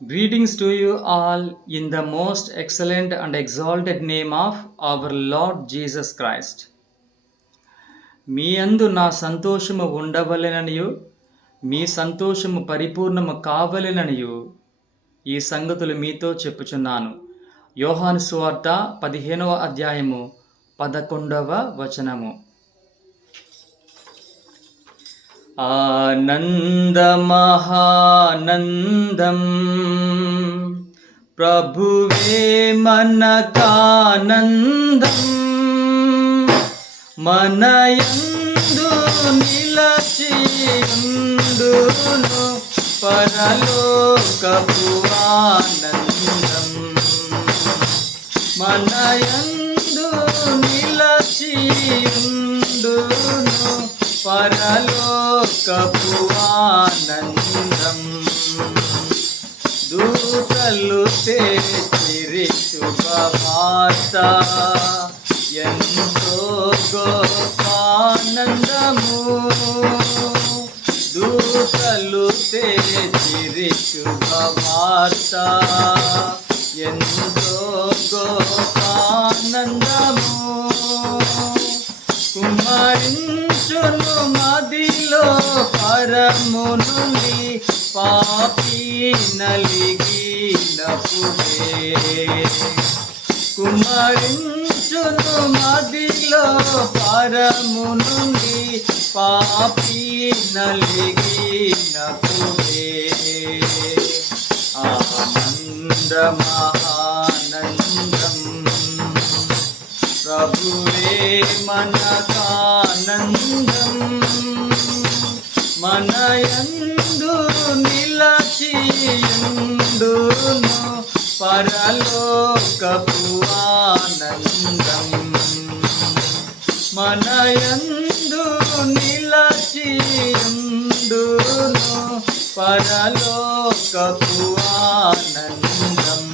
Greetings to you all in the most excellent and exalted name of our Lord Jesus Christ. మీ యందు నా సంతోషము ఉండవలెననియు మీ సంతోషము పరిపూర్ణము కావలెననియు ఈ సంగతులు మీతో చెప్పుచున్నాను. యోహాను సువార్త 15వ అధ్యాయము 11వ వచనము. ఆనందమహానందం ప్రభువే మనకానందం, మనయందు నిలచియుండును పరలోకపు ఆనందం. మనయందు నిలచియుండును పరలోకపు ఆనందం. దూతలు తెచ్చిరి శుభవార్త, ఎంతో గొప్పానందము. దూతలు తెచ్చిరి శుభవార్త, ఎంతో గొప్పానందము. కుమ్మరించును మదిలో పరము నుండి పాపి నలిగినప్పుడే. కుమ్మరించును మదిలో పరము నుండి పాపి నలిగినప్పుడే. ఆనందమహానందం ప్రభువే మనకానందం, మనయందు నిలచియుండును పరలోకపు ఆనందం. మనయందు నిలచియుండును పరలోకపు ఆనందం.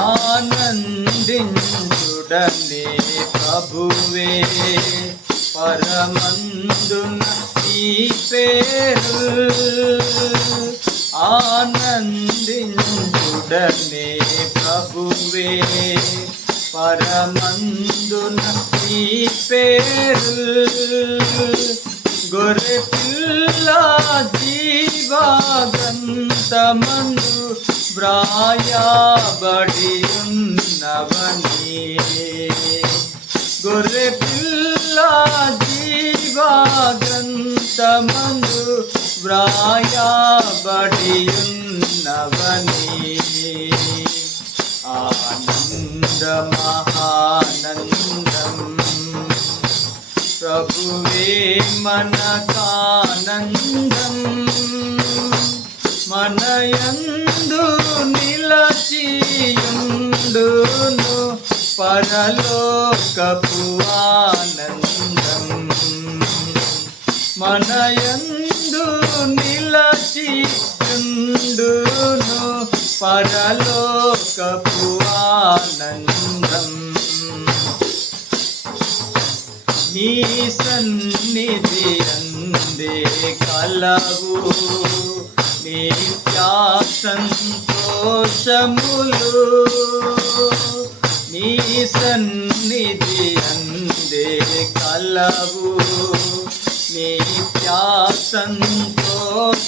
ఆనందించుడనే ప్రభువే పరమందున ఈ పేరు. ఆనందించుడనే ప్రభువే పరమందున ఈ పేరు. గొర్రె పిల్ల జీవగ్రంథమందు వ్రాయబడి ఉన్నవని. గొర్రె పిల్ల జీవగ్రంథమందు వ్రాయబడి ఉన్నవని. ఆనందమహానందం ప్రభువే మనకానందం, మనయందు నిలచియుండును పరలోకపు ఆనందం. మనయందు నిలచియుండును పరలోకపు ఆనందం. నీ సన్నిధి అందే కలవు నిత్యా సంతోషములు. నీ సన్నిధి అందే కలవు నిత్యా సంతోషములు.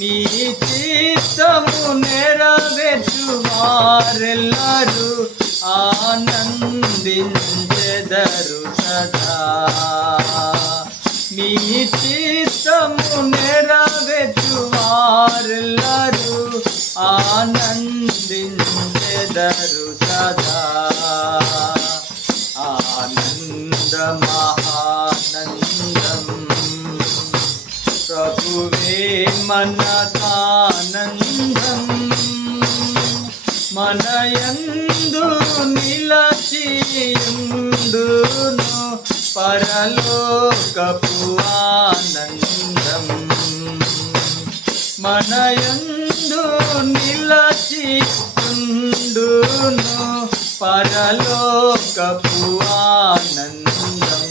నీ చిత్తము నెరవేర్చు వారెల్లరూ ఆనందించెదరు సదా. నీ చిత్తము నెరవేర్చు వారెల్లరూ ఆనందించెదరు సదా. ఆనందమహానందం ప్రభువే మనకానందం, మనయందు నిలచియుండును పరలోకపు ఆనందం. మనయందు నిలచియుండును పరలోకపు ఆనందం.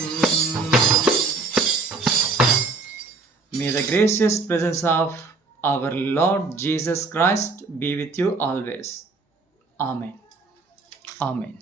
May the gracious presence of our Lord Jesus Christ be with you always. Amen. Amen.